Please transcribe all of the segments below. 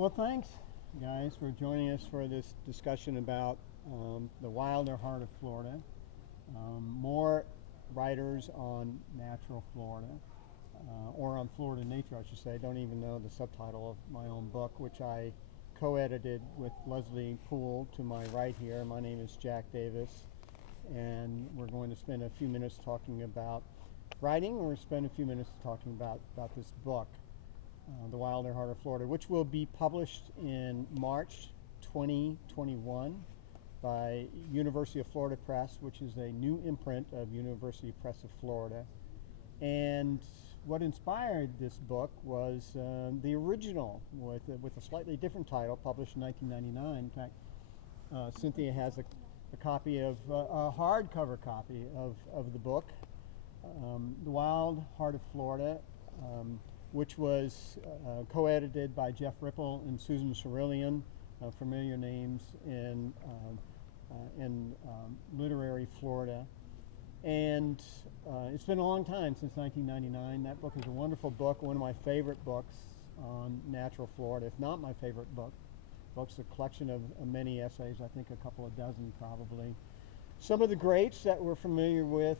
Well, thanks, guys, for joining us for this discussion about the wilder heart of Florida. More writers on natural Florida, or on Florida nature, I should say. I don't even know the subtitle of my own book, which I co-edited with Leslie Poole to my right here. My name is Jack Davis, and we're going to spend a few minutes talking about writing, and we're going to spend a few minutes talking about this book. The Wilder Heart of Florida, which will be published in March 2021 by University of Florida Press, which is a new imprint of University Press of Florida. And what inspired this book was the original with a slightly different title, published in 1999. In fact, Cynthia has a copy of a hardcover copy of the book, The Wild Heart of Florida, which was co-edited by Jeff Ripple and Susan Cerulean, familiar names in literary Florida. And it's been a long time, since 1999. That book is a wonderful book, one of my favorite books on natural Florida, if not my favorite book. The book's a collection of many essays, I think a couple of dozen probably. Some of the greats that we're familiar with,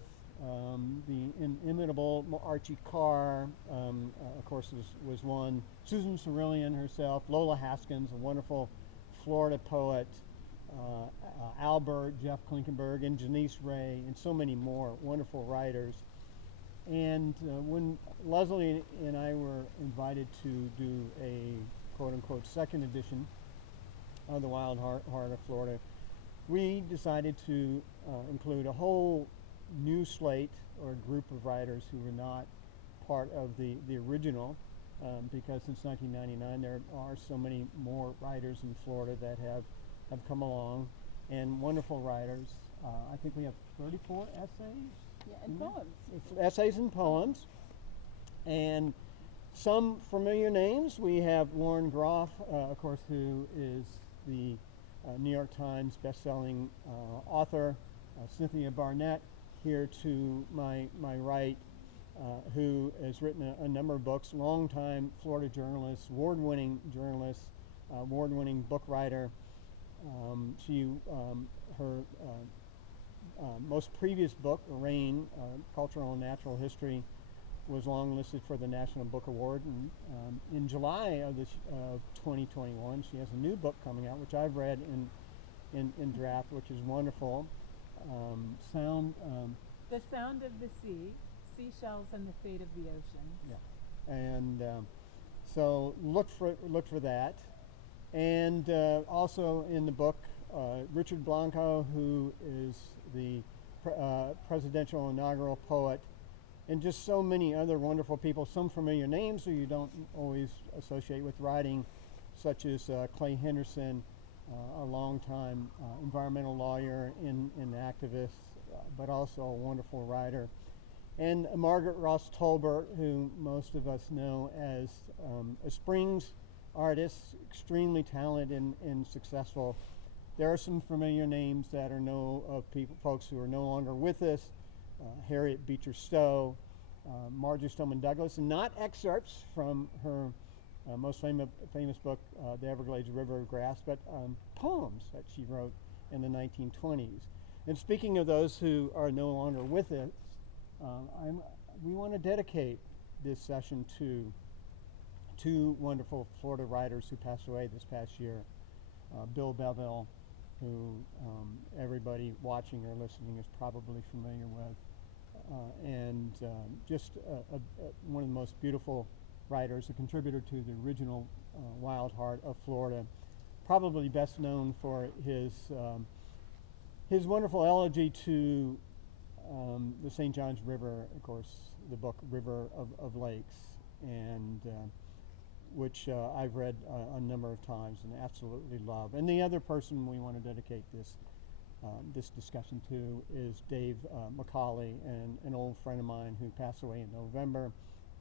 the inimitable Archie Carr, of course, was one. Susan Cerulean herself, Lola Haskins, a wonderful Florida poet, Albert, Jeff Klinkenberg, and Janice Ray, and so many more wonderful writers. And when Leslie and I were invited to do a quote-unquote second edition of The Wild Heart of Florida, we decided to include a whole new slate or group of writers who were not part of the original, because since 1999 there are so many more writers in Florida that have come along, and wonderful writers. I think we have 34 essays? Yeah, and poems. Essays and poems. And some familiar names. We have Lauren Groff, of course, who is the New York Times best-selling author. Cynthia Barnett, here to my right, who has written a number of books, longtime Florida journalist, award-winning journalist, award-winning book writer. Her most previous book, Rain, Cultural and Natural History, was longlisted for the National Book Award. And in July of 2021, she has a new book coming out, which I've read in draft, which is wonderful. The Sound of the Sea, Seashells and the Fate of the Ocean. Yeah, and so look for that. And also in the book, Richard Blanco, who is the presidential inaugural poet, and just so many other wonderful people, some familiar names who you don't always associate with writing, such as Clay Henderson, a longtime environmental lawyer and activist, but also a wonderful writer. And Margaret Ross Tolbert, who most of us know as a Springs artist, extremely talented and successful. There are some familiar names that are folks who are no longer with us. Harriet Beecher Stowe, Marjorie Stoneman Douglas, and not excerpts from her most famous book, The Everglades River of Grass, but poems that she wrote in the 1920s. And speaking of those who are no longer with us, we want to dedicate this session to two wonderful Florida writers who passed away this past year. Bill Beville, who everybody watching or listening is probably familiar with, and just one of the most beautiful writers, a contributor to the original Wild Heart of Florida, probably best known for his wonderful elegy to the St. Johns River, of course, the book River of Lakes, and which I've read a number of times and absolutely love. And the other person we want to dedicate this discussion to is Dave McCauley, an old friend of mine who passed away in November,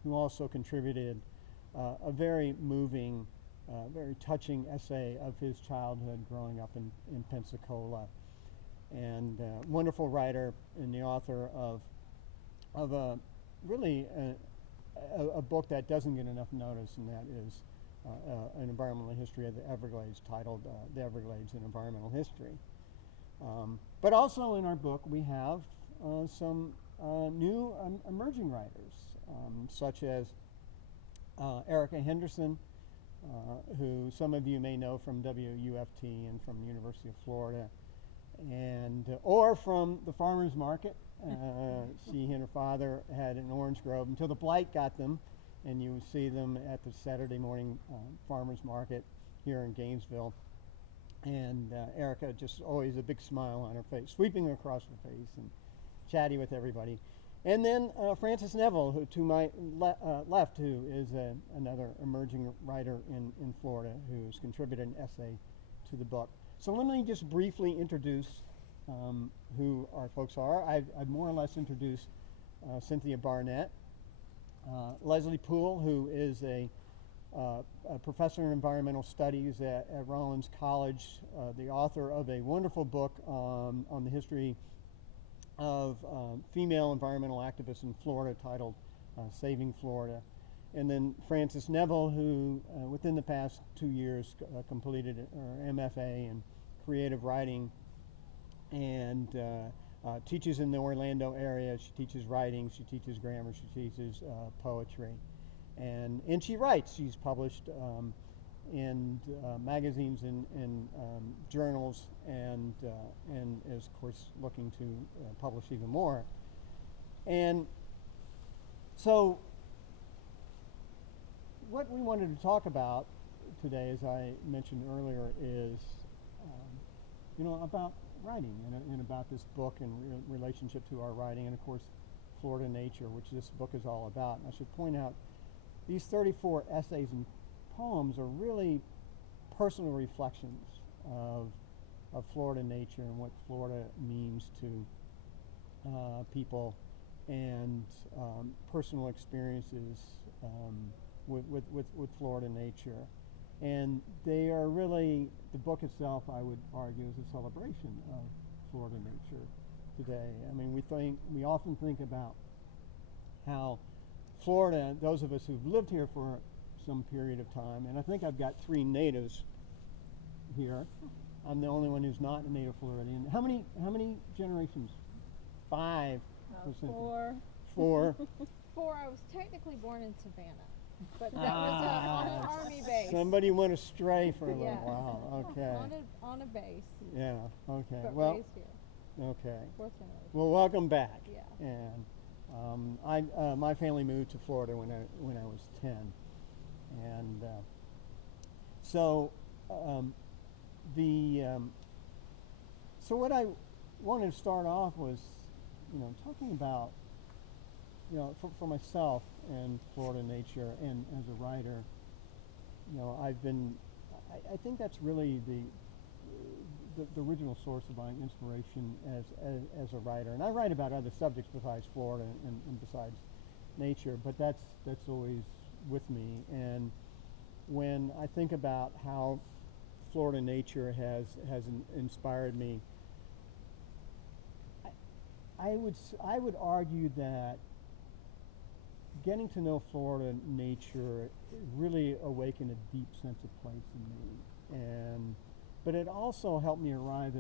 who also contributed a very moving, very touching essay of his childhood growing up in Pensacola. And wonderful writer and the author of a really a book that doesn't get enough notice, and that is an environmental history of the Everglades titled The Everglades in Environmental History. But also in our book we have some new emerging writers, such as Erica Henderson, who some of you may know from WUFT and from the University of Florida, and or from the farmers market. She and her father had an orange grove until the blight got them, and you see them at the Saturday morning farmers market here in Gainesville. And Erica, just always a big smile on her face, sweeping across her face and chatty with everybody. And then Frances Nevill, who to my left, who is another emerging writer in Florida, who's contributed an essay to the book. So let me just briefly introduce who our folks are. I've more or less introduced Cynthia Barnett, Leslie Poole, who is a professor in environmental studies at Rollins College, the author of a wonderful book on the history of female environmental activists in Florida titled Saving Florida. And then Frances Nevill, who within the past 2 years completed her MFA in creative writing and teaches in the Orlando area. She teaches writing, she teaches grammar, she teaches poetry. And she writes. She's published in magazines and journals, and is of course looking to publish even more. And so what we wanted to talk about today, as I mentioned earlier, is about writing and about this book and relationship to our writing, and of course Florida nature, which this book is all about. And I should point out these 34 essays and poems are really personal reflections of Florida nature and what Florida means to people, and personal experiences with Florida nature. And they are really, the book itself, I would argue, is a celebration of Florida nature today. I mean, we often think about how Florida, those of us who've lived here for some period of time, and I think I've got 3 natives here. I'm the only one who's not a native Floridian. How many generations? 5. 4. 4. 4. I was technically born in Savannah, but that was on an army base. Somebody went astray for a little Yeah. while. Okay. On a base. Yeah. Okay. But Well. raised here. Okay. 4th generation. Well, welcome back. Yeah. And my family moved to Florida when I was 10, and so what I wanted to start off was, talking about, for myself and Florida nature, and as a writer, I think that's really the original source of my inspiration as a writer. And I write about other subjects besides Florida and besides nature, but that's always with me. And when I think about how Florida nature has inspired me, I would argue that getting to know Florida nature really awakened a deep sense of place in me, but it also helped me arrive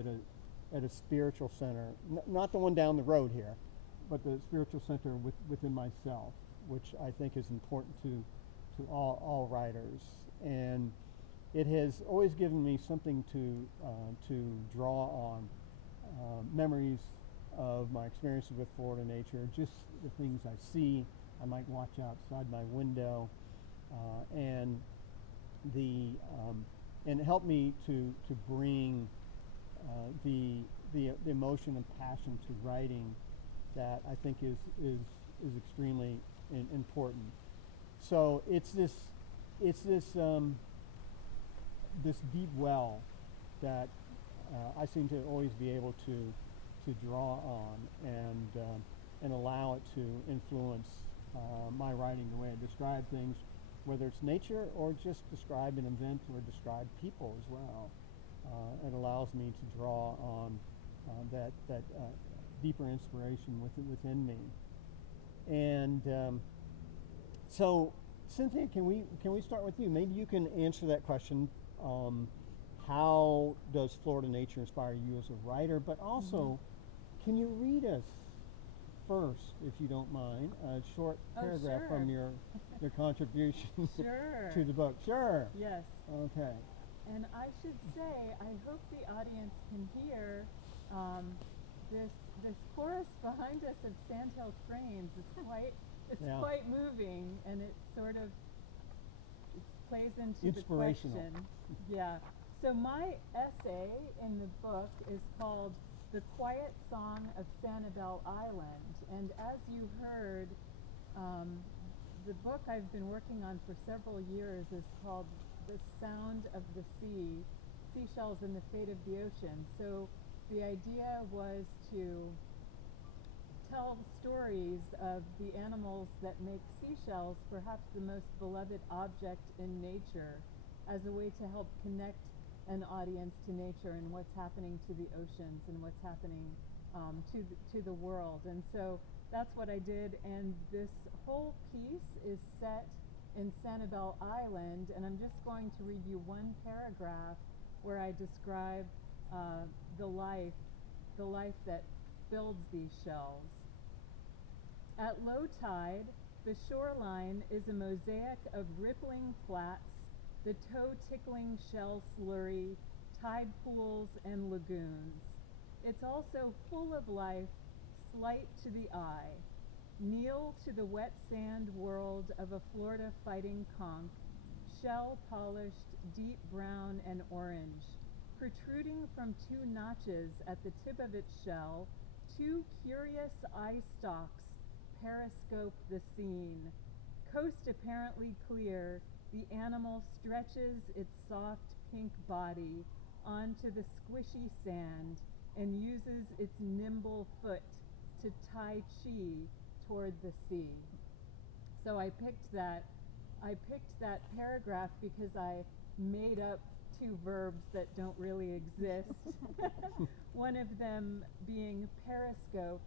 at a spiritual center, not the one down the road here, but the spiritual center within myself, which I think is important to all writers. And it has always given me something to draw on, memories of my experiences with Florida nature, just the things I see. I might watch outside my window, and it helped me to bring the emotion and passion to writing that I think is extremely important. So it's this deep well that I seem to always be able to draw on and allow it to influence my writing, the way I describe things, whether it's nature or just describe an event or describe people as well. It allows me to draw on that deeper inspiration within me. And so Cynthia, can we start with you? Maybe you can answer that question. How does Florida nature inspire you as a writer? But also, can you read us first, if you don't mind, a short paragraph from your contribution Sure. to the book? Sure. Yes. Okay. And I should say, I hope the audience can hear this chorus behind us of sandhill cranes. It's Yeah. quite moving, and it sort of plays into the Inspirational. question. Yeah. So my essay in the book is called "The Quiet Song of Sanibel Island," and as you heard, the book I've been working on for several years is called "The Sound of the Sea: Seashells and the Fate of the Ocean." So the idea was to tell stories of the animals that make seashells perhaps the most beloved object in nature, as a way to help connect an audience to nature and what's happening to the oceans and what's happening to the world. And so that's what I did, and this whole piece is set in Sanibel Island, and I'm just going to read you one paragraph where I describe the life that builds these shells. At low tide, the shoreline is a mosaic of rippling flats, the toe-tickling shell slurry, tide pools, and lagoons. It's also full of life, slight to the eye. Kneel to the wet sand world of a Florida fighting conch, shell-polished, deep brown and orange. Protruding from two notches at the tip of its shell, two curious eye stalks periscope the scene. Coast apparently clear, the animal stretches its soft pink body onto the squishy sand and uses its nimble foot to tai chi toward the sea. So I picked that paragraph because I made up two verbs that don't really exist. One of them being periscope,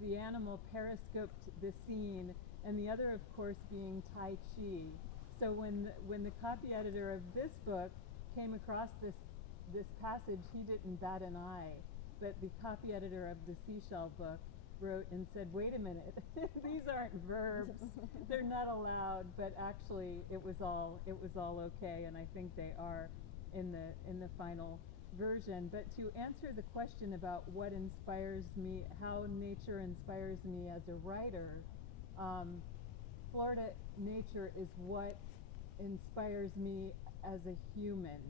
the animal periscoped the scene, and the other, of course, being Tai Chi. So when the copy editor of this book came across this passage, he didn't bat an eye, but the copy editor of the Seashell book wrote and said, "Wait a minute, these aren't verbs; they're not allowed." But actually, it was all okay, and I think they are in the final version. But to answer the question about what inspires me, how nature inspires me as a writer, Florida nature is what inspires me as a human,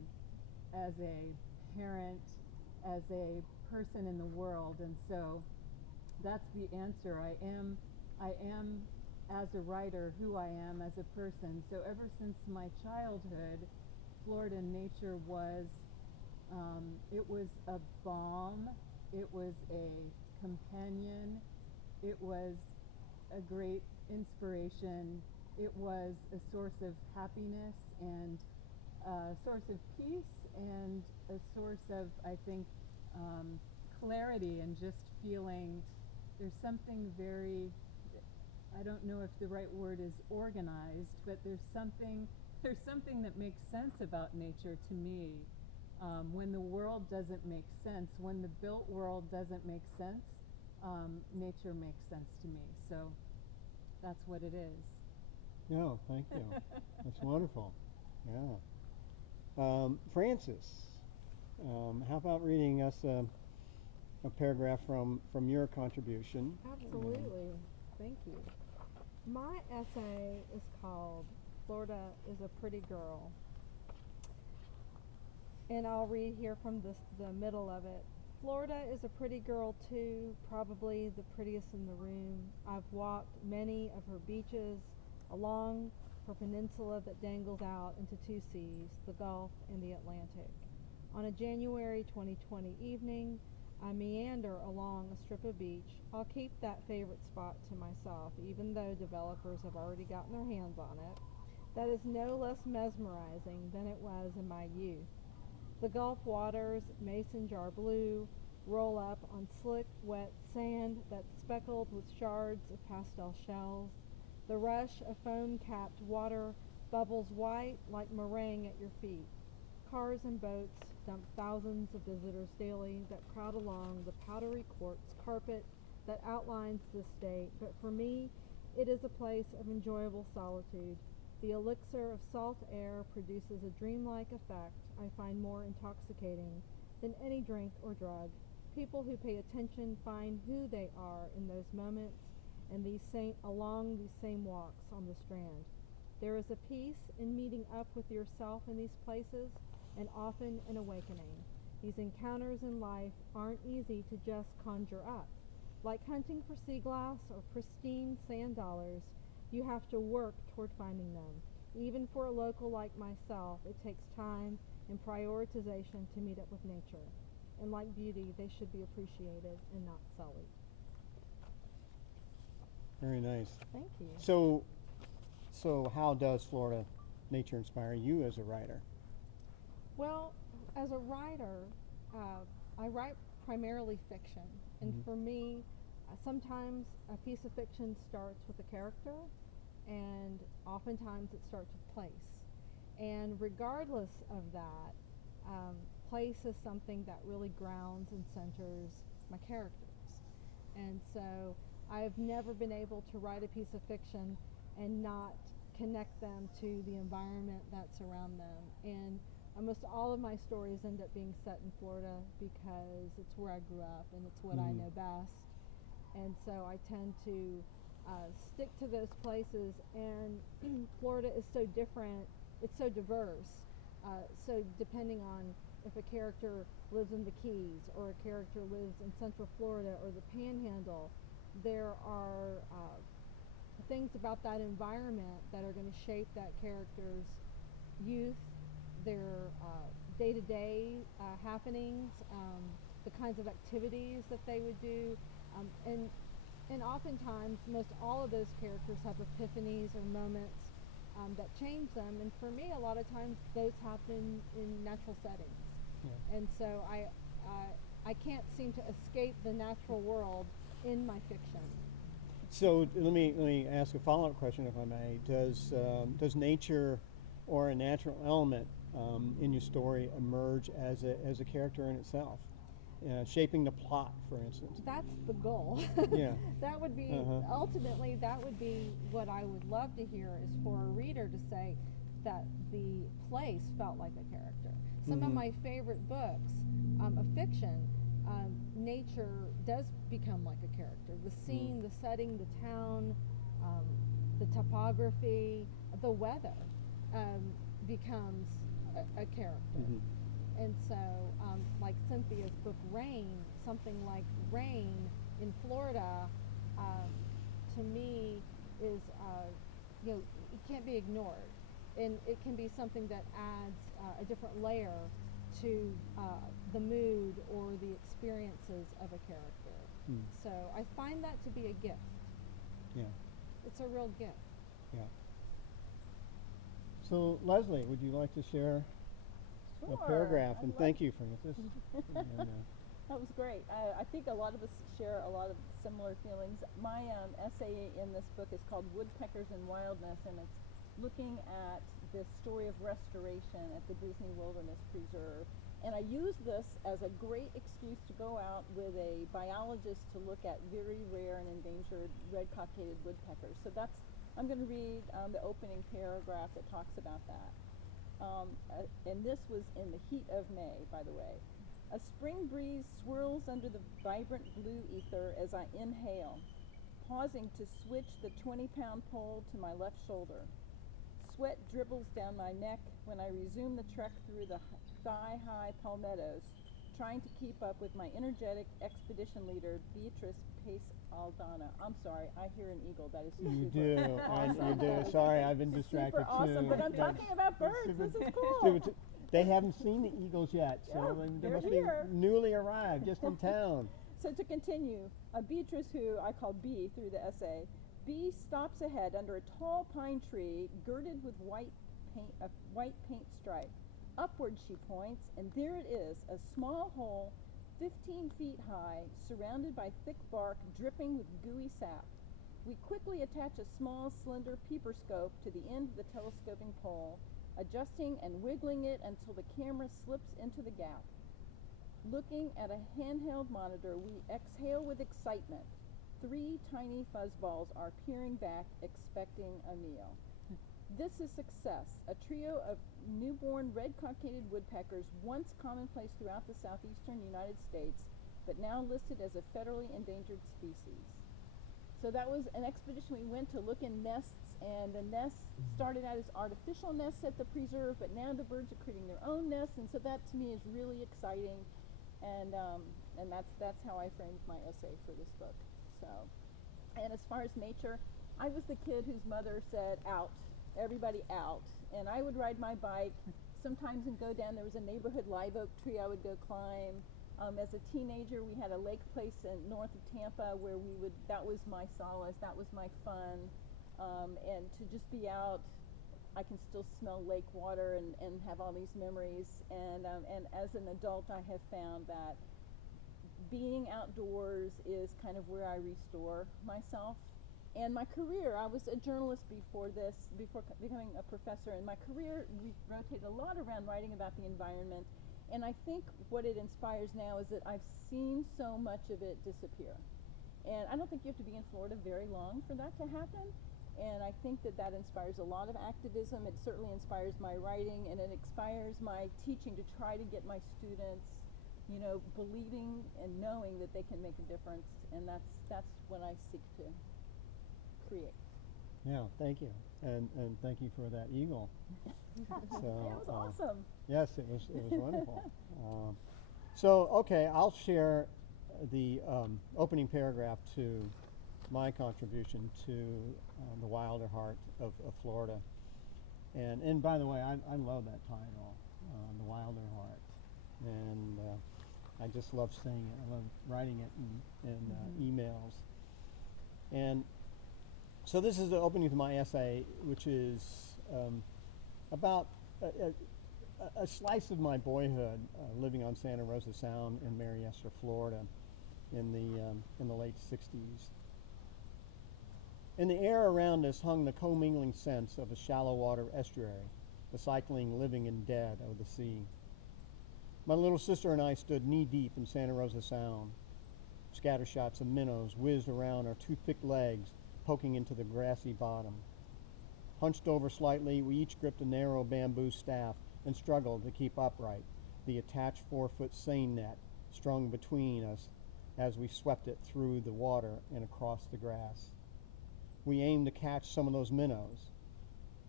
as a parent, as a person in the world. And so that's the answer. I am as a writer who I am as a person. So ever since my childhood, Florida nature was it was a balm, it was a companion, it was a great inspiration, it was a source of happiness and a source of peace and a source of, I think, clarity, and just feeling there's something very, I don't know if the right word is organized, but there's something that makes sense about nature to me. When the world doesn't make sense, when the built world doesn't make sense, nature makes sense to me. So that's what it is. No, thank you. That's wonderful. Yeah. Frances, how about reading us a paragraph from your contribution? Absolutely. Thank you. My essay is called "Florida is a Pretty Girl." And I'll read here from the middle of it. Florida is a pretty girl too, probably the prettiest in the room. I've walked many of her beaches, along her peninsula that dangles out into two seas, the Gulf and the Atlantic. On a January 2020 evening, I meander along a strip of beach. I'll keep that favorite spot to myself, even though developers have already gotten their hands on it. That is no less mesmerizing than it was in my youth. The Gulf waters, mason jar blue, roll up on slick, wet sand that's speckled with shards of pastel shells. The rush of foam-capped water bubbles white like meringue at your feet. Cars and boats dump thousands of visitors daily that crowd along the powdery quartz carpet that outlines this state, but for me, it is a place of enjoyable solitude. The elixir of salt air produces a dreamlike effect I find more intoxicating than any drink or drug. People who pay attention find who they are in those moments and along these same walks on the Strand. There is a peace in meeting up with yourself in these places, and often an awakening. These encounters in life aren't easy to just conjure up. Like hunting for sea glass or pristine sand dollars, you have to work toward finding them. Even for a local like myself, it takes time and prioritization to meet up with nature. And like beauty, they should be appreciated and not sullied. Very nice. Thank you. So how does Florida nature inspire you as a writer? Well, as a writer, I write primarily fiction. And for me, sometimes a piece of fiction starts with a character, and oftentimes it starts with place. And regardless of that, place is something that really grounds and centers my characters. And so I've never been able to write a piece of fiction and not connect them to the environment that's around them. And almost all of my stories end up being set in Florida because it's where I grew up and it's what I know best. And so I tend to stick to those places. And Florida is so different, it's so diverse. So depending on if a character lives in the Keys or a character lives in Central Florida or the Panhandle, there are things about that environment that are going to shape that character's youth, their day-to-day happenings, the kinds of activities that they would do, and oftentimes most all of those characters have epiphanies or moments that change them, and for me a lot of times those happen in natural settings. And so I can't seem to escape the natural world in my fiction. So let me ask a follow-up question, if I may. Does nature or a natural element in your story emerge as a character in itself, shaping the plot, for instance? That's the goal. Yeah. That would be ultimately that would be what I would love to hear, is for a reader to say that the place felt like a character. Some of my favorite books of fiction, nature does become like a character. The scene, the setting, the town, the topography, the weather becomes a character. And so, like Cynthia's book Rain, something like rain in Florida, to me is, it can't be ignored. And it can be something that adds a different layer to the mood or the experiences of a character. So I find that to be a gift. Yeah. It's a real gift. Yeah. So Leslie, would you like to share a paragraph? And thank you, Frances. That was great. I think a lot of us share a lot of similar feelings. My essay in this book is called Woodpeckers and Wildness, and it's looking at the story of restoration at the Disney Wilderness Preserve. And I use this as a great excuse to go out with a biologist to look at very rare and endangered red-cockaded woodpeckers. So I'm going to read the opening paragraph that talks about that. And this was in the heat of May, by the way. A spring breeze swirls under the vibrant blue ether as I inhale, pausing to switch the 20-pound pole to my left shoulder. Sweat dribbles down my neck when I resume the trek through the thigh-high palmettos, trying to keep up with my energetic expedition leader, Beatrice Pace Aldana. I'm sorry, I hear an eagle. That is You super do. awesome. You do. Sorry, I've been distracted Super awesome, too. but I'm talking about birds. This is cool. They haven't seen the eagles yet, so Yeah, they they're must here. be newly arrived, just in town. So to continue, Beatrice, who I call B through the essay, B stops ahead under a tall pine tree girded with white paint stripe. Upward she points, and there it is, a small hole 15 feet high, surrounded by thick bark dripping with gooey sap. We quickly attach a small, slender peeper scope to the end of the telescoping pole, adjusting and wiggling it until the camera slips into the gap. Looking at a handheld monitor, we exhale with excitement. 3 tiny fuzzballs are peering back, expecting a meal. This is success, a trio of newborn red-cockaded woodpeckers, once commonplace throughout the southeastern United States, but now listed as a federally endangered species. So that was an expedition we went to look in nests, and the nests started out as artificial nests at the preserve, but now the birds are creating their own nests, and so that to me is really exciting, and that's how I framed my essay for this book. So, and as far as nature, I was the kid whose mother said, out, everybody out, and I would ride my bike sometimes and go down. There was a neighborhood live oak tree I would go climb. As a teenager, we had a lake place north of Tampa where that was my solace, that was my fun, and to just be out. I can still smell lake water and have all these memories, and as an adult I have found that being outdoors is kind of where I restore myself. And my career, I was a journalist before becoming a professor, and my career rotated a lot around writing about the environment. And I think what it inspires now is that I've seen so much of it disappear. And I don't think you have to be in Florida very long for that to happen. And I think that inspires a lot of activism. It certainly inspires my writing, and it inspires my teaching to try to get my students, believing and knowing that they can make a difference. And that's what I seek to create. Yeah, thank you, and thank you for that eagle. So, it was awesome. Yes, it was wonderful. So, okay, I'll share the opening paragraph to my contribution to the wilder heart of Florida. And by the way, I love that title, The Wilder Heart. And I just love saying it. I love writing it in emails. And so this is the opening to my essay, which is about a slice of my boyhood living on Santa Rosa Sound in Marietta, Florida in the late 60s. In the air around us hung the commingling sense of a shallow water estuary, the cycling living and dead of the sea. My little sister and I stood knee-deep in Santa Rosa Sound. Scattershots of minnows whizzed around our toothpick legs, poking into the grassy bottom. Hunched over slightly, we each gripped a narrow bamboo staff and struggled to keep upright, the attached 4-foot seine net strung between us as we swept it through the water and across the grass. We aimed to catch some of those minnows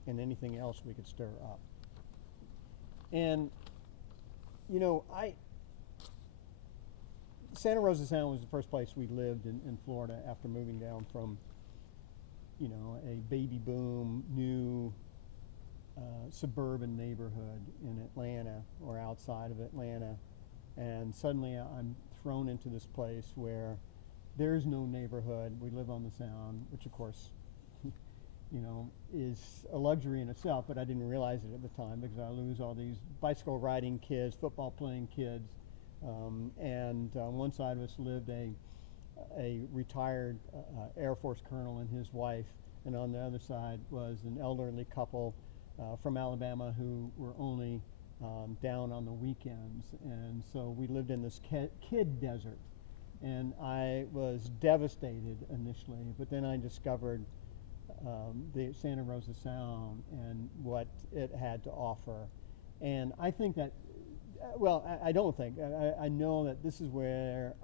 and anything else we could stir up. And, Santa Rosa Sound was the first place we lived in Florida after moving down from, a baby boom, new suburban neighborhood in Atlanta or outside of Atlanta. And suddenly I'm thrown into this place where there's no neighborhood. We live on the Sound, which of course, is a luxury in itself, but I didn't realize it at the time because I lose all these bicycle riding kids, football playing kids. And on one side of us lived a retired Air Force colonel and his wife, and on the other side was an elderly couple from Alabama who were only down on the weekends. And so we lived in this kid desert, and I was devastated initially, but then I discovered the Santa Rosa Sound and what it had to offer. And I think that I don't think. I know that this is where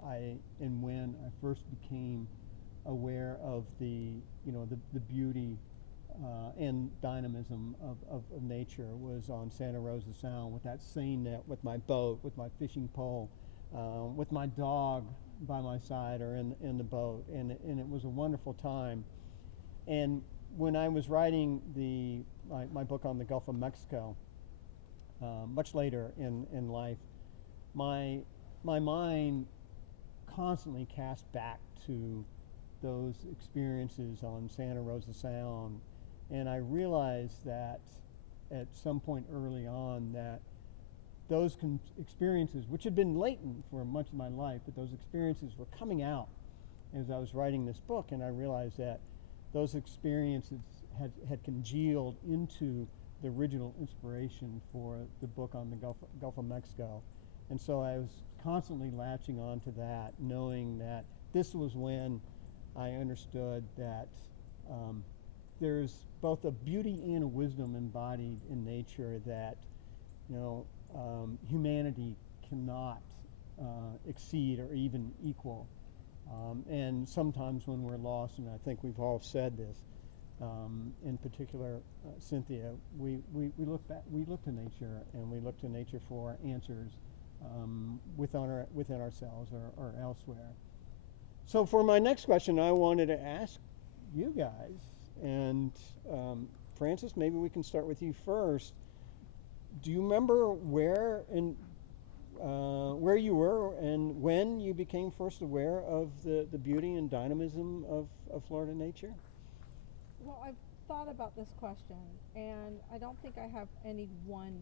and when I first became aware of the beauty and dynamism of nature was on Santa Rosa Sound with that seine net, with my boat, with my fishing pole, with my dog by my side or in the boat, and it was a wonderful time. And when I was writing my book on the Gulf of Mexico, much later in life, my mind constantly cast back to those experiences on Santa Rosa Sound, and I realized that at some point early on that those experiences, which had been latent for much of my life, but those experiences were coming out as I was writing this book, and I realized that those experiences had congealed into the original inspiration for the book on the Gulf of Mexico. And so I was constantly latching on to that, knowing that this was when I understood that there's both a beauty and a wisdom embodied in nature that, humanity cannot exceed or even equal. And sometimes when we're lost, and I think we've all said this, in particular, Cynthia, we look to nature, and we look to nature for answers within ourselves or elsewhere. So for my next question, I wanted to ask you guys, and Frances, maybe we can start with you first. Do you remember where you were and when you became first aware of the beauty and dynamism of Florida nature? Well, I've thought about this question, and I don't think I have any one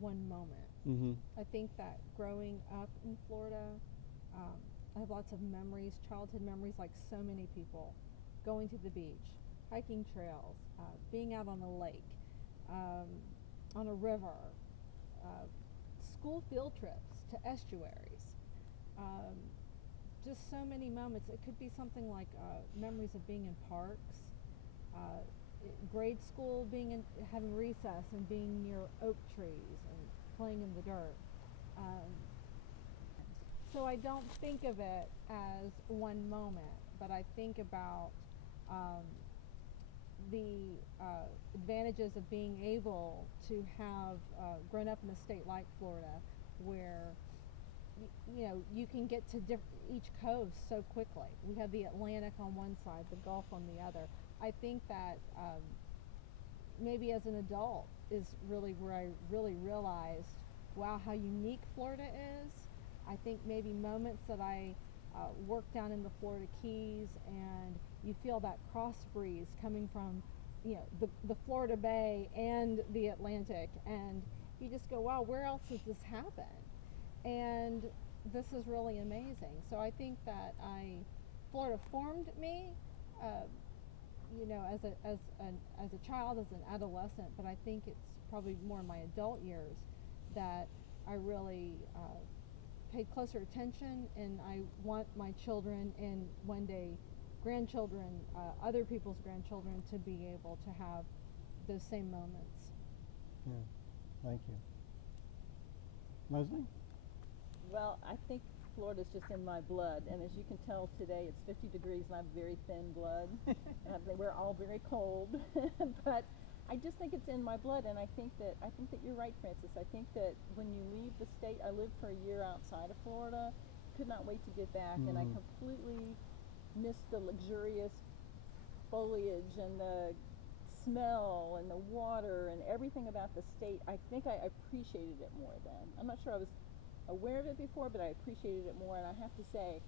moment. Mm-hmm. I think that growing up in Florida, I have lots of memories, childhood memories, like so many people, going to the beach, hiking trails, being out on a lake, on a river, school field trips to estuaries. Just so many moments. It could be something like memories of being in parks, grade school, having recess and being near oak trees and playing in the dirt. So I don't think of it as one moment, but I think about the advantages of being able to have grown up in a state like Florida, where you can get to each coast so quickly. We have the Atlantic on one side, the Gulf on the other. I think that maybe as an adult is really where I really realized, wow, how unique Florida is. I think maybe moments that I work down in the Florida Keys, and you feel that cross breeze coming from the Florida Bay and the Atlantic, and you just go, wow, where else does this happen? And this is really amazing. So I think that Florida formed me, as a child, as an adolescent. But I think it's probably more in my adult years that I really paid closer attention, and I want my children and one day grandchildren, other people's grandchildren, to be able to have those same moments. Yeah, thank you. Leslie? Well, I think Florida's just in my blood, and as you can tell today, it's 50 degrees and I have very thin blood. We're all very cold, but I just think it's in my blood, and I think that you're right, Frances. I think that when you leave the state, I lived for a year outside of Florida, could not wait to get back, and I completely missed the luxurious foliage and the smell and the water and everything about the state. I think I appreciated it more then. I'm not sure I was aware of it before, but I appreciated it more. And I have to say,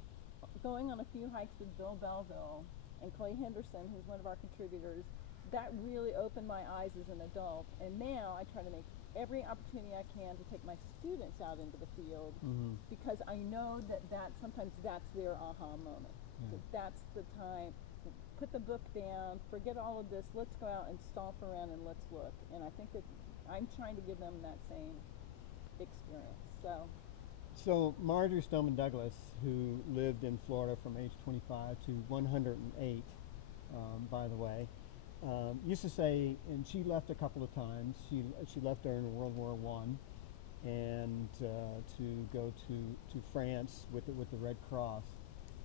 going on a few hikes with Bill Belleville and Clay Henderson, who's one of our contributors, that really opened my eyes as an adult. And now I try to make every opportunity I can to take my students out into the field, because I know that sometimes that's their aha moment. Yeah. That's the time. Put the book down, forget all of this, let's go out and stomp around and let's look. And I think that I'm trying to give them that same experience. So Marjorie Stoneman Douglas, who lived in Florida from age 25 to 108, by the way, used to say, and she left a couple of times. She left during World War I, and to go to France with the Red Cross.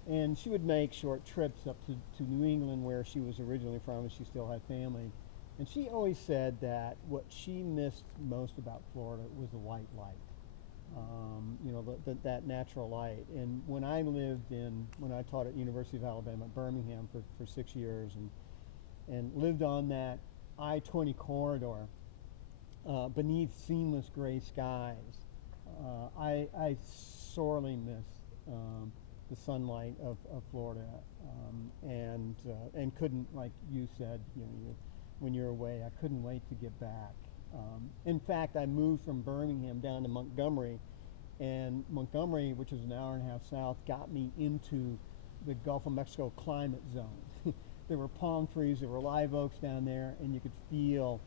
And she would make short trips up to New England, where she was originally from, and she still had family. And she always said that what she missed most about Florida was the white light, that natural light. And when I taught at University of Alabama at Birmingham for 6 years, and lived on that I-20 corridor beneath seamless gray skies, I sorely missed the sunlight of Florida, and couldn't, like you said, when you're away, I couldn't wait to get back. In fact, I moved from Birmingham down to Montgomery, and Montgomery, which is an hour and a half south, got me into the Gulf of Mexico climate zone. there were palm trees, there were live oaks down there, and you could feel,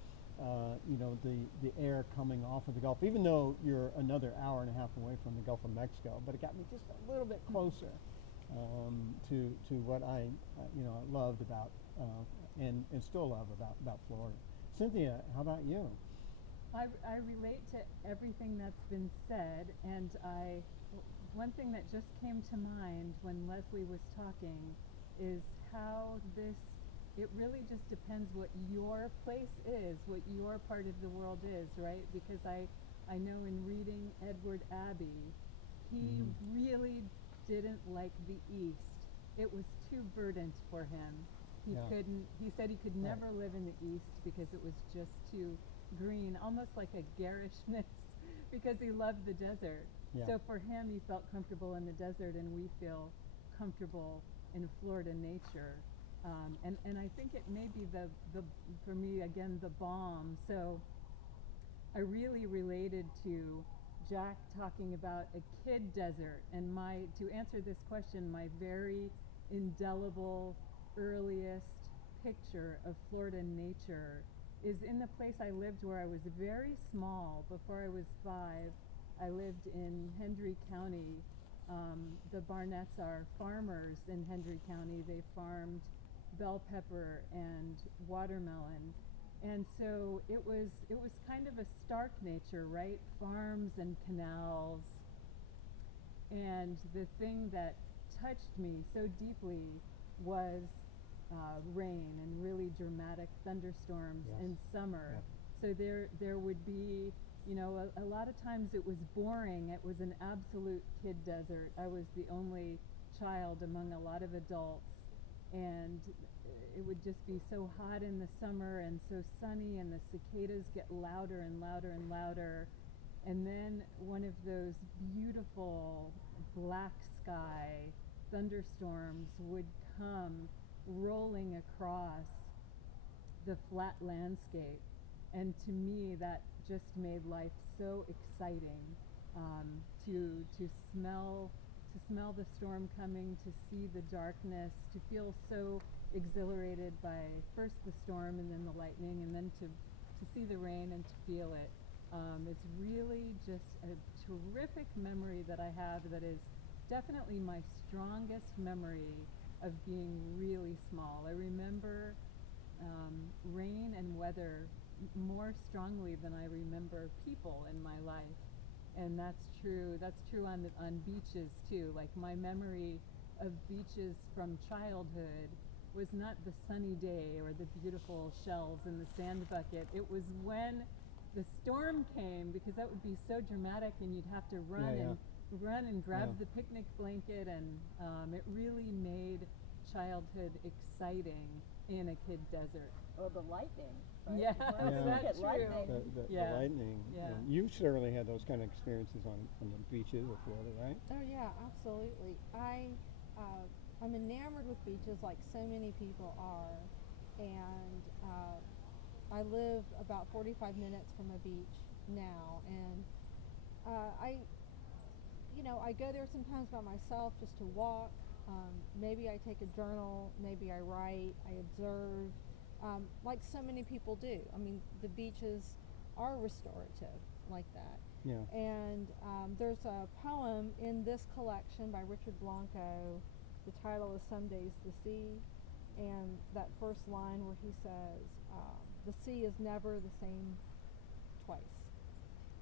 you know, the air coming off of the Gulf, even though you're another hour and a half away from the Gulf of Mexico. But it got me just a little bit closer to what I, you know, loved about and still love about Florida. Cynthia, how about you? I relate to everything that's been said, and one thing that just came to mind when Leslie was talking is how it really just depends what your place is, what your part of the world is, right? Because I know in reading Edward Abbey, he really didn't like the East. It was too verdant for him. He said he could never live in the East because it was just too green, almost like a garishness, because he loved the desert. Yeah. So for him, he felt comfortable in the desert, and we feel comfortable in Florida nature. And I think it may be for me, again, the balm. So I really related to Jack talking about a kid desert, and to answer this question, my very indelible earliest picture of Florida nature is in the place I lived where I was very small. Before I was 5, I lived in Hendry County. The Barnetts are farmers in Hendry County. They farmed bell pepper and watermelon. And so it was kind of a stark nature, right? Farms and canals. And the thing that touched me so deeply was rain and really dramatic thunderstorms in summer. So there would be, you know, a lot of times it was boring. It was an absolute kid desert. I was the only child among a lot of adults, and it would just be so hot in the summer and so sunny, and the cicadas get louder and louder and louder. And then one of those beautiful black sky thunderstorms would come rolling across the flat landscape. And to me, that just made life so exciting, to smell the storm coming, to see the darkness, to feel so exhilarated by first the storm and then the lightning, and then to see the rain and to feel it. It's really just a terrific memory that I have that is definitely my strongest memory of being really small. I remember rain and weather more strongly than I remember people in my life. And that's true on beaches too. Like, my memory of beaches from childhood was not the sunny day or the beautiful shells in the sand bucket. It was when the storm came, because that would be so dramatic, and you'd have to run and grab the picnic blanket, and it really made childhood exciting in a kid desert. Or the lightning, right? Yeah, that's true. lightning. The lightning. Yeah. And you certainly had those kind of experiences on the beaches of Florida, right? Oh yeah, absolutely. I'm enamored with beaches, like so many people are, and I live about 45 minutes from a beach now, and I go there sometimes by myself just to walk. Maybe I take a journal, maybe I write, I observe, like so many people do. I mean, the beaches are restorative like that. Yeah. And there's a poem in this collection by Richard Blanco. The title is Some Days the Sea, and that first line where he says, the sea is never the same twice.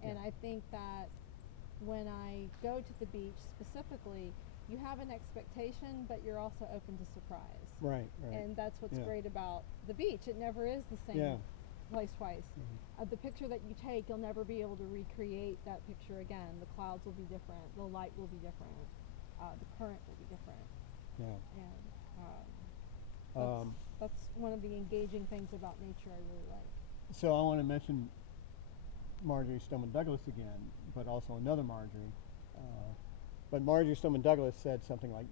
And I think that when I go to the beach specifically, you have an expectation, but you're also open to surprise. Right. And that's what's great about the beach. It never is the same place twice. The picture that you take, you'll never be able to recreate that picture again. The clouds will be different. The light will be different. The current will be different. Yeah. And that's one of the engaging things about nature I really like. So I want to mention Marjorie Stoneman Douglas again, but also another Marjorie. But Marjorie Stoneman Douglas said something like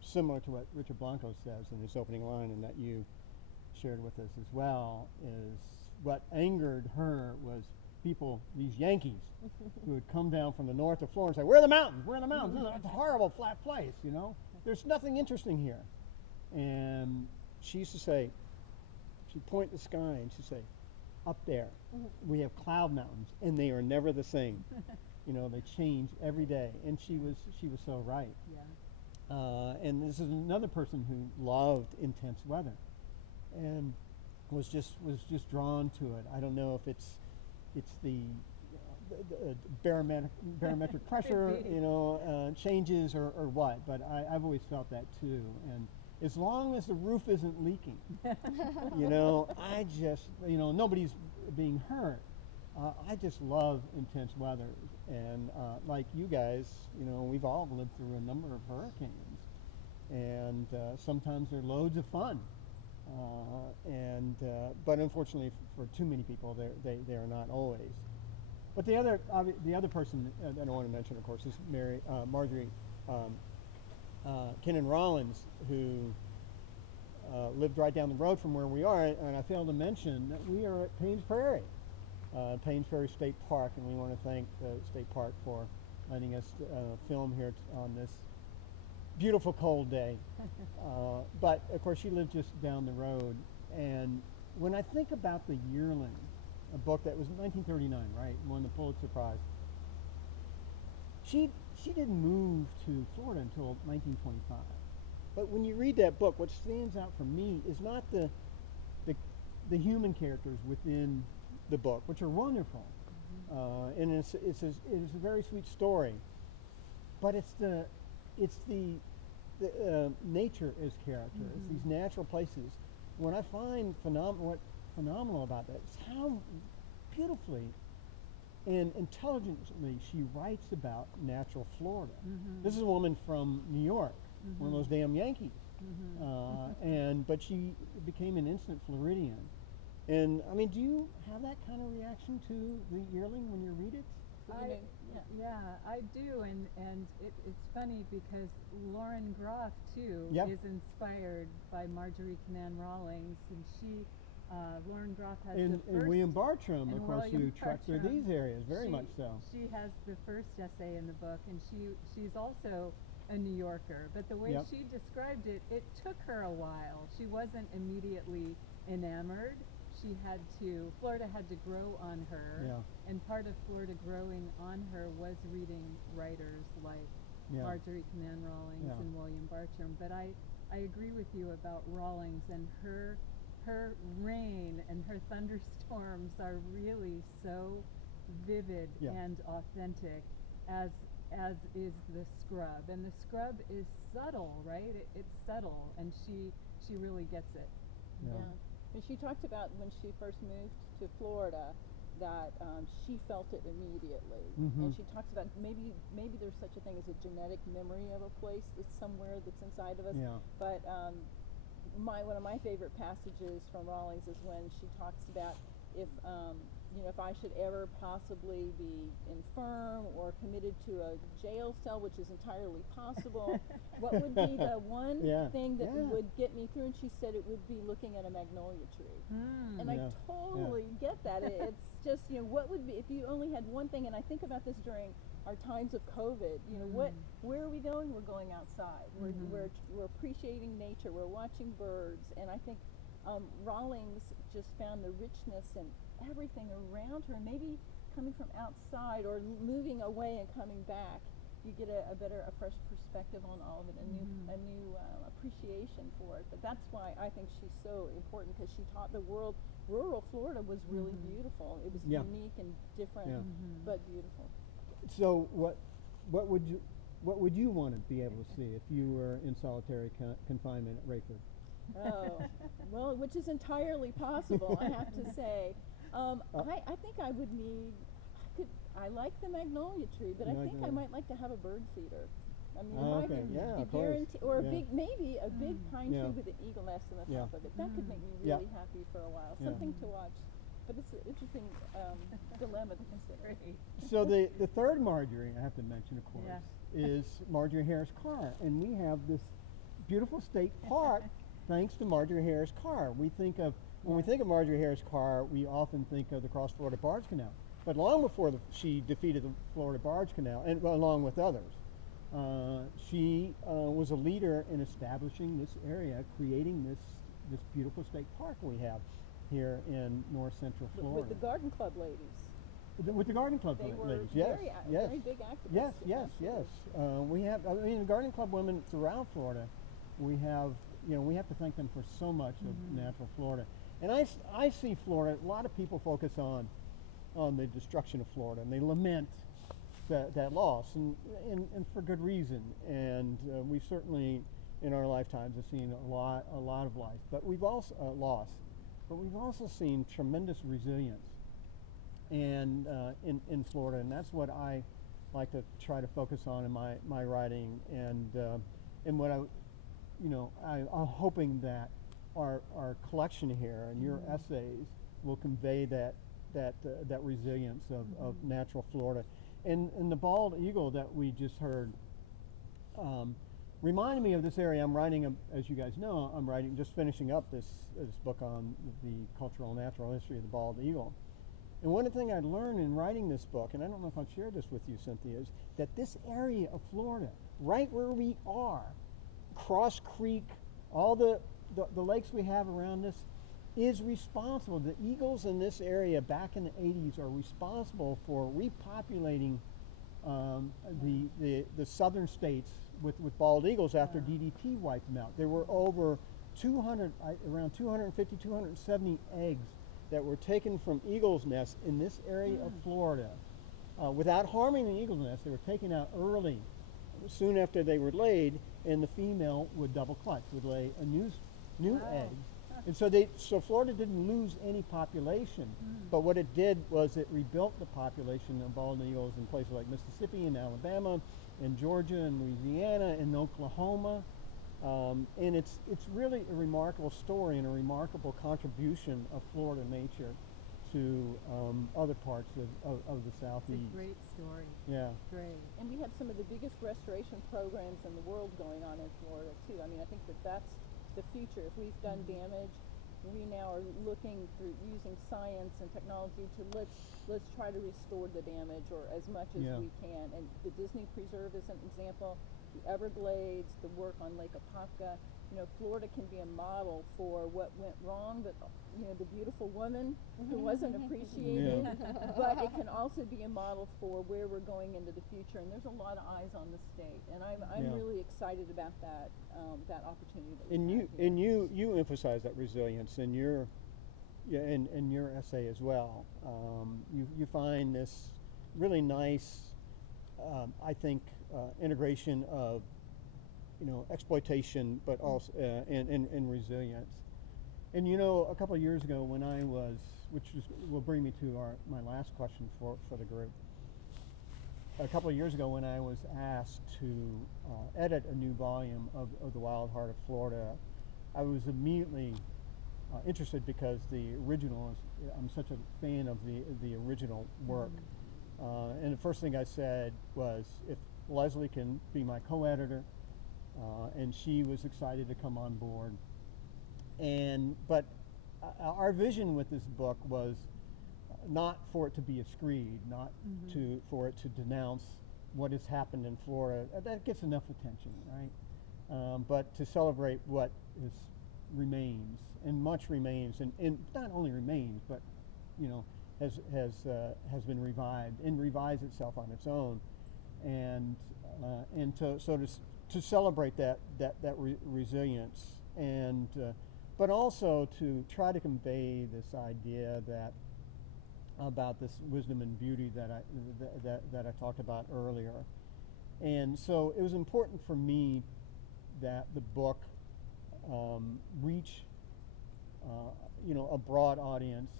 similar to what Richard Blanco says in his opening line, and that you shared with us as well, is what angered her was people, these Yankees, who would come down from the north of Florida and say, "Where are the mountains? Where are the mountains? It's a horrible flat place, you know. There's nothing interesting here." And she used to say, she'd point to the sky and she'd say, up there, we have cloud mountains, and they are never the same. You know, they change every day. And she was so right. Yeah. And this is another person who loved intense weather, and was just drawn to it. I don't know if it's the barometric pressure, you know, changes or what, but I've always felt that too. And as long as the roof isn't leaking, you know, I just, you know, nobody's being hurt. I just love intense weather, and like you guys, you know, we've all lived through a number of hurricanes, and sometimes they're loads of fun, but unfortunately for too many people, they are not always. But the other person that I want to mention, of course, is Marjorie Kinnan Rollins, who lived right down the road from where we are, and I failed to mention that we are at Paynes Prairie State Park, and we want to thank the state park for letting us film here on this beautiful cold day. But of course, she lived just down the road, and when I think about The Yearling, a book that was 1939, right, won the Pulitzer Prize, she didn't move to Florida until 1925. But when you read that book, what stands out for me is not the human characters within the book, which are wonderful, and it's a very sweet story, but it's the nature as character. It's these natural places. What I find phenomenal about that is how beautifully and intelligently she writes about natural Florida. This is a woman from New York, one of those damn Yankees, but she became an instant Floridian. And I mean, do you have that kind of reaction to The Yearling when you read it? I do, and it's funny because Lauren Groff too is inspired by Marjorie Kinnan Rollins, and Lauren Groff has and the first, William Bartram, of course, William who trekked through Bartram, these areas very much so. She has the first essay in the book, and she's also a New Yorker, but the way she described it, it took her a while. She wasn't immediately enamored. Florida had to grow on her, and part of Florida growing on her was reading writers like Marjorie Kinnan Rollins and William Bartram. But I agree with you about Rollins, and her rain and her thunderstorms are really so vivid and authentic, as is The Scrub. And The Scrub is subtle, right? It's subtle, and she really gets it. And she talked about when she first moved to Florida that she felt it immediately. And she talks about maybe there's such a thing as a genetic memory of a place that's somewhere that's inside of us. But one of my favorite passages from Rollins is when she talks about if I should ever possibly be infirm or committed to a jail cell, which is entirely possible, what would be the one thing that would get me through? And she said it would be looking at a magnolia tree. And I totally get that. It's just, what would be, if you only had one thing, and I think about this during our times of COVID, where are we going? We're going outside. We're appreciating nature. We're watching birds. And I think Rollins just found the richness and everything around her. Maybe coming from outside or moving away and coming back, you get a fresh perspective on all of it, a new appreciation for it. But that's why I think she's so important, because she taught the world rural Florida was really beautiful. It was unique and different, but beautiful. So what would you want to be able to see if you were in solitary confinement at Rayford? Oh, well, which is entirely possible, I have to say. I think I would need. I like the magnolia tree, but I think I might like to have a bird feeder. I mean, if I can be guaranteed, or maybe a big pine tree with an eagle nest on the top of it. That could make me really happy for a while. Something to watch. But it's an interesting dilemma to consider. So the third Marjorie I have to mention, of course, is Marjorie Harris Carr, and we have this beautiful state park thanks to Marjorie Harris Carr. When we think of Marjorie Harris Carr, we often think of the Cross Florida Barge Canal. But long before she defeated the Florida Barge Canal, and along with others, She was a leader in establishing this area, creating this beautiful state park we have here in north central Florida. With the garden club ladies. With the garden club They were ladies, yes, yes. very big activists. Yes, yes, absolutely. yes. We have, I mean, the garden club women throughout Florida, we have to thank them for so much of natural Florida. And I see Florida, a lot of people focus on the destruction of Florida, and they lament that loss, and for good reason. And we've certainly, in our lifetimes, have seen a lot of life, but we've also loss, but we've also seen tremendous resilience. And in Florida, and that's what I like to try to focus on in my writing, and what I'm hoping that our collection here and your essays will convey that resilience of natural Florida, and the bald eagle that we just heard reminded me of this area. I'm writing, as you guys know, just finishing up this book on the cultural and natural history of the bald eagle. And one of the things I learned in writing this book, and I don't know if I've shared this with you, Cynthia, is that this area of Florida, right where we are, Cross Creek, all the lakes we have around us, is responsible. The eagles in this area back in the 80s are responsible for repopulating the southern states with bald eagles after DDT wiped them out. There were over around 250, 270 eggs that were taken from eagles' nests in this area of Florida without harming the eagle's nest. They were taken out early, soon after they were laid, and the female would double clutch, would lay a new egg. And so Florida didn't lose any population, but what it did was it rebuilt the population of bald eagles in places like Mississippi and Alabama and Georgia and Louisiana and Oklahoma. And it's really a remarkable story and a remarkable contribution of Florida nature to other parts of the Southeast. It's a great story. Yeah. Great. And we have some of the biggest restoration programs in the world going on in Florida too. I mean, I think that's the future. If we've done damage, we now are looking through using science and technology to let's try to restore the damage, or as much as we can. And the Disney Preserve is an example. The Everglades, the work on Lake Apopka. Florida can be a model for what went wrong, but the beautiful woman who wasn't appreciated. But it can also be a model for where we're going into the future. And there's a lot of eyes on the state, and I'm really excited about that opportunity. That we have here. And you emphasize that resilience in your essay as well. You find this really nice, I think, integration of exploitation, but also and resilience. And a couple of years ago when I was, will bring me to my last question for the group. A couple of years ago when I was asked to edit a new volume of The Wild Heart of Florida, I was immediately interested because the original I'm such a fan of the original work. And the first thing I said was, if Leslie can be my co-editor, and she was excited to come on board. But our vision with this book was not for it to be a screed, not for it to denounce what has happened in Florida. That gets enough attention, right? But to celebrate what remains, and much remains, and not only remains, but has been revived and revives itself on its own, and to celebrate that resilience, and but also to try to convey this idea about this wisdom and beauty that I talked about earlier. And so it was important for me that the book reach a broad audience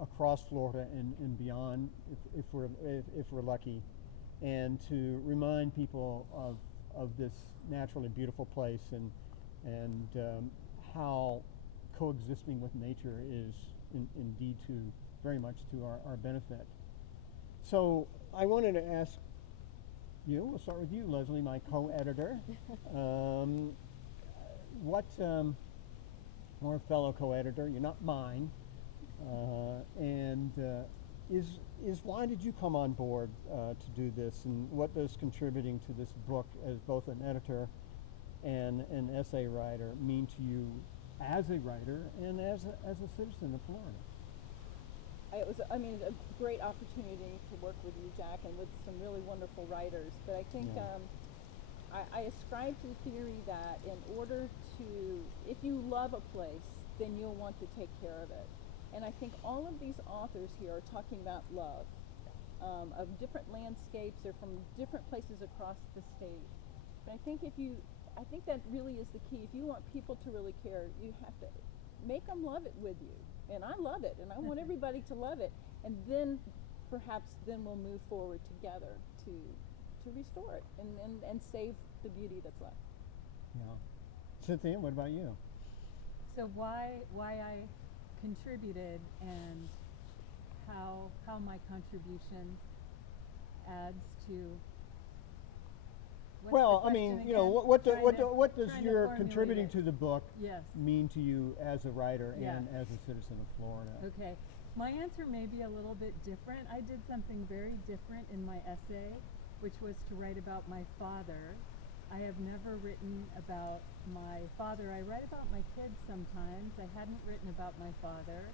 across Florida and beyond, if we're lucky, and to remind people of this naturally beautiful place and how coexisting with nature is indeed very much to our benefit. So I wanted to ask you, we'll start with you, Leslie, my co-editor. Or fellow co-editor, you're not mine, and is why did you come on board to do this, and what does contributing to this book as both an editor and an essay writer mean to you as a writer and as a citizen of Florida? It was, I mean, a great opportunity to work with you, Jack, and with some really wonderful writers. But I think Yeah. I ascribe to the theory that in order to, if you love a place, then you'll want to take care of it. And I think all of these authors here are talking about love, of different landscapes. They're from different places across the state. But I think I think that really is the key. If you want people to really care, you have to make them love it with you. And I love it, and I want everybody to love it. And then perhaps then we'll move forward together to restore it and save the beauty that's left. Yeah. Cynthia, what about you? So why I contributed and how my contribution adds to. What's Well, the I mean, question you know, again? what does Trying to your formulate contributing it. to the book Yes. mean to you as a writer Yeah. and as a citizen of Florida? Okay. My answer may be a little bit different. I did something very different in my essay, which was to write about my father. I have never written about my father. I write about my kids sometimes. I hadn't written about my father.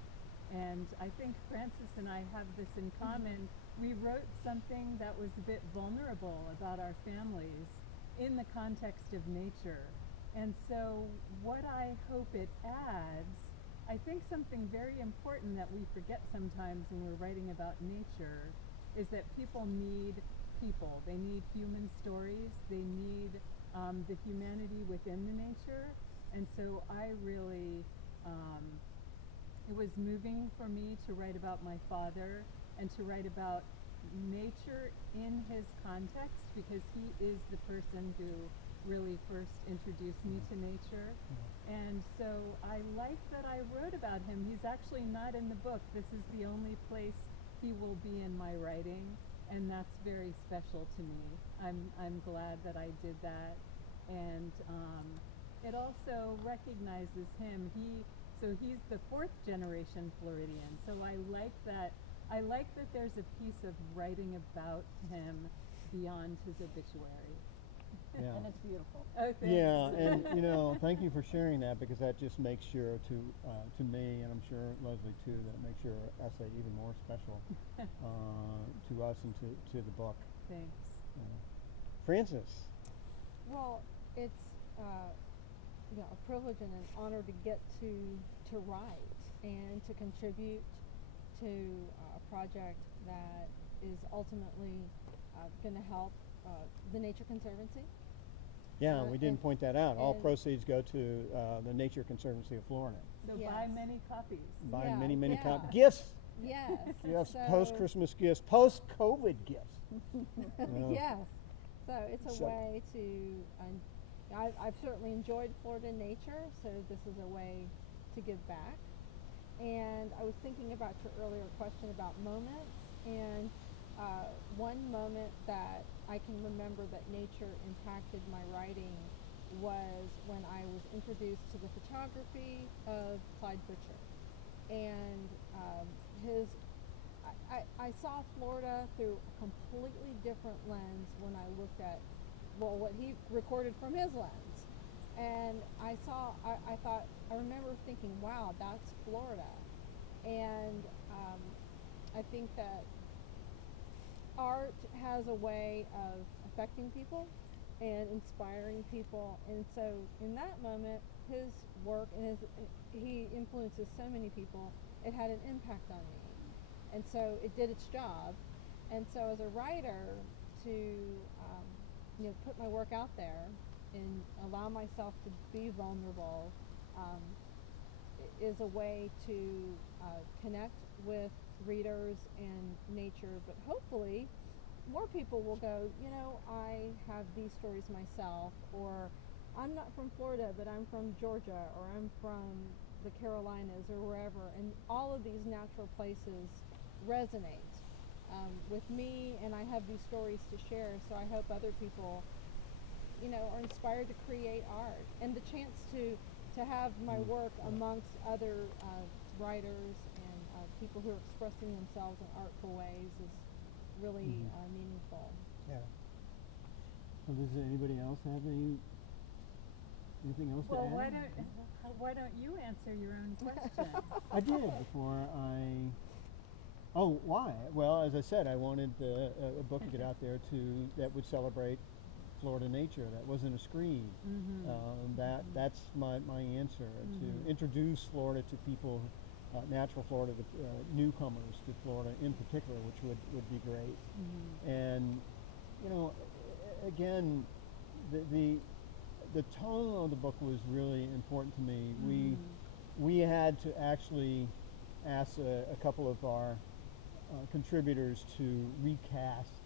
And I think Frances and I have this in common. We wrote something that was a bit vulnerable about our families in the context of nature. And so what I hope it adds, I think something very important that we forget sometimes when we're writing about nature is that people need people. They need human stories. They need the humanity within the nature. And so I really, it was moving for me to write about my father and to write about nature in his context, because he is the person who really first introduced me to nature. And so I like that I wrote about him. He's actually not in the book. This is the only place he will be in my writing, and that's very special to me. I'm glad that I did that. And it also recognizes him. He's the 4th generation Floridian. So I like that there's a piece of writing about him beyond his obituary. Yeah. And it's beautiful. Oh, thanks. Yeah, and you know, thank you for sharing that, because that just makes sure to me, and I'm sure Leslie too, that it makes your essay even more special to us and to the book. Thanks. Frances. Well, it's a privilege and an honor to get to write and to contribute to a project that is ultimately going to help the Nature Conservancy. Yeah, we didn't point that out. All and- proceeds go to the Nature Conservancy of Florida. So Yes. buy many copies. Buy Yeah, many yeah. gifts. Yes. Gifts, So- post-Christmas gifts, post-COVID gifts. Yeah. Yes. So it's a So- way to, I've certainly enjoyed Florida nature, so this is a way to give back. And I was thinking about your earlier question about moments, and one moment that I can remember that nature impacted my writing was when I was introduced to the photography of Clyde Butcher. And I saw Florida through a completely different lens when I looked at, well, what he recorded from his lens. And I remember thinking, wow, that's Florida. And I think that art has a way of affecting people and inspiring people. And so in that moment, his work and he influences so many people, it had an impact on me. And so it did its job. And so as a writer, to put my work out there and allow myself to be vulnerable is a way to connect with readers and nature. But hopefully more people will go, I have these stories myself, or I'm not from Florida, but I'm from Georgia, or I'm from the Carolinas, or wherever, and all of these natural places resonate with me, and I have these stories to share. So I hope other people are inspired to create art, and the chance to have my work amongst other writers and people who are expressing themselves in artful ways is really meaningful. Yeah. So does anybody else have anything else Well, to add? why don't you answer your own question? I did before I. Oh, why? Well, as I said, I wanted a book to get out there that would celebrate Florida nature. That wasn't a screen. That's my answer, to introduce Florida to people, natural Florida, to newcomers to Florida in particular, which would be great. And again, the tone of the book was really important to me. We had to actually ask a couple of our contributors to recast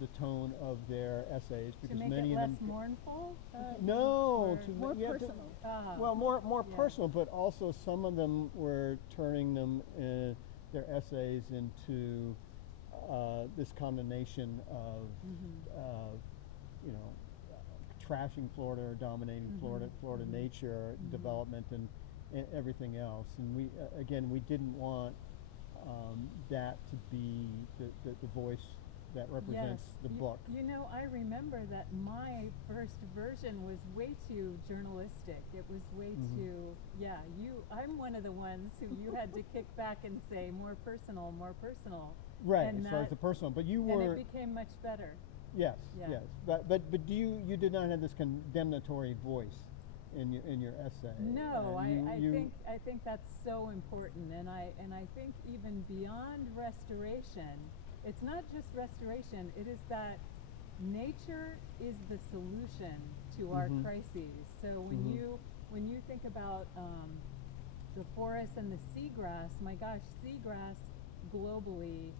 the tone of their essays, because to make many it of less them mournful? no, to more you have to- personal. well, more Yeah. personal, but also some of them were turning them their essays into this condemnation of trashing Florida or dominating Florida nature, development, and everything else. And we didn't want that to be the voice that represents the book. I remember that my first version was way too journalistic. It was way too, I'm one of the ones who you had to kick back and say more personal. Right, And as far as the personal, but you and were it became much better. yes, Yeah. yes, but you did not have this condemnatory voice in your essay. No, you I think that's so important, and I think even beyond restoration, it's not just restoration. It is that nature is the solution to our crises. So when you think about the forest and the seagrass, my gosh, seagrass globally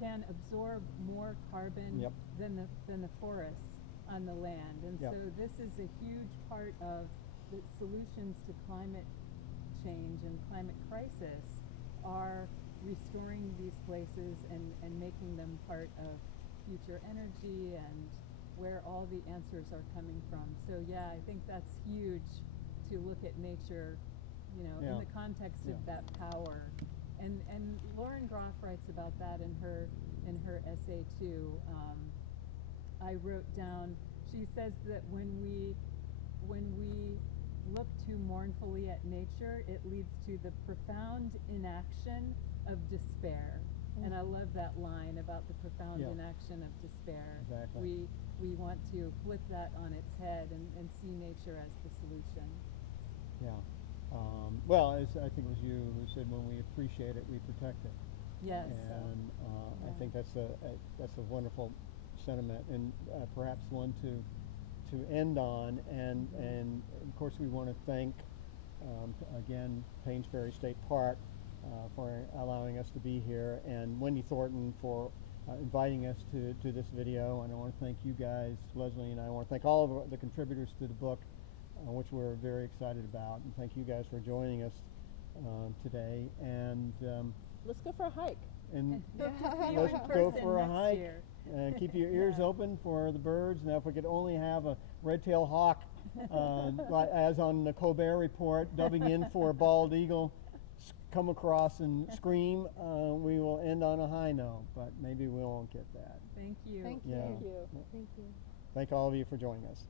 can absorb more carbon than the forests on the land, and so this is a huge part of the solutions to climate change and climate crisis are restoring these places and making them part of future energy and where all the answers are coming from. So I think that's huge to look at nature, in the context of that power. And Lauren Groff writes about that in her essay too. I wrote down, she says that when we look too mournfully at nature, it leads to the profound inaction of despair. And I love that line about the profound inaction of despair. Exactly. We want to flip that on its head and see nature as the solution. Yeah. Well, as I think it was you who said, when we appreciate it, we protect it. Yes. And I think that's a wonderful sentiment, and perhaps one to end on. And of course, we want to thank again Pains Ferry State Park for allowing us to be here, and Wendy Thornton for inviting us to this video. And I want to thank you guys, Leslie, and I want to thank all of the contributors to the book, which we're very excited about. And thank you guys for joining us today. And Let's go for a hike. and Hope to see you let's in go person for a next hike. year. And keep your ears open for the birds. Now, if we could only have a red-tailed hawk, like as on the Colbert Report, dubbing in for a bald eagle, come across and scream, we will end on a high note. But maybe we won't get that. Thank you. Thank Yeah. you. Thank you. Thank you. Thank all of you for joining us.